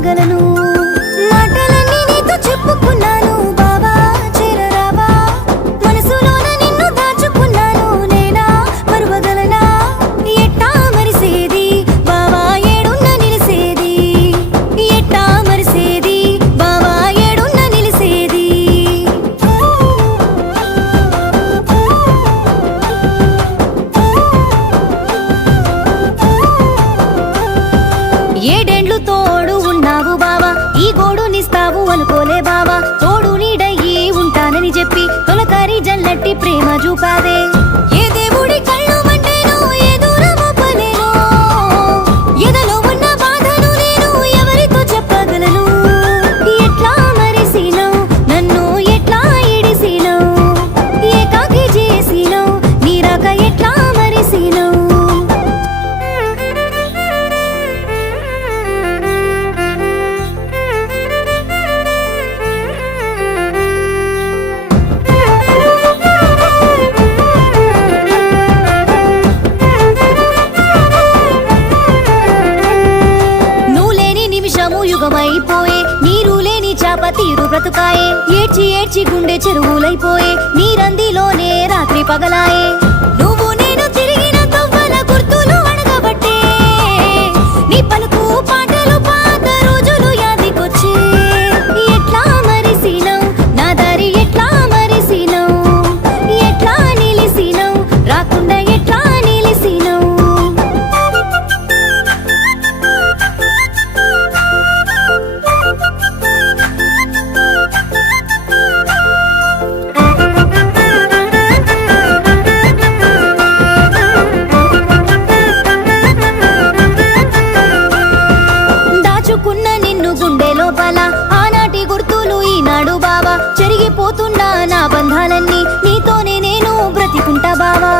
చెప్పగలను మాటలన్నీ నీతో చెప్పుకున్నాను బావా చేరరావా మనసులోన నిన్ను దాచుకున్నాను నేనా మరువగలనా ఎట్టా మరిసేది బావా ఏడున్న నిలిసేది ఎట్టా మరిసేది బావా ఏడున్న నిలిసేది ఏడేండ్లు తోడు ఉన్నావు బావా ఈ గోడునిస్తావు అనుకోలే బావా తోడు నీడయ్యి ఉంటానని చెప్పి తొలకారి జల్లట్టి ప్రేమ చూపాదే ఏ దేవుడి కళ్ళు మంటేనో ఏ దూరమో పలేనో ఎదలో ఉన్న బాధను నేను ఎవరితో చెప్పగలను ఎట్లా మరిసినవు నన్ను ఎట్లా ఇడిసినవు ఏకాకి చేసినవు నీరాక ఎట్లా మరిసినవు యుగమైపోయే నీరు లేని చాప తీరు బ్రతుకాయే ఏడ్చి ఏడ్చి గుండె చెరువులైపోయే నీరందిలోనే రాత్రి పగలాయే నువ్వు నేను తిరిగిన తవ్వల గుర్తులు అడగబట్టే నీ పలుకు పాటలు పాత రోజులు యాదికొచ్చే ఎట్లా మరిసినవు నా దారి ఎట్లా మరిసినవు ఎట్లా నిలిసినవు రాకుండా ఎట్లా నిలిసినవు ఆనాటి గుర్తులు ఈనాడు బావా చెరిగిపోతున్నా నా బంధాలన్నీ నీతోనే నేను బ్రతికుంటా బావా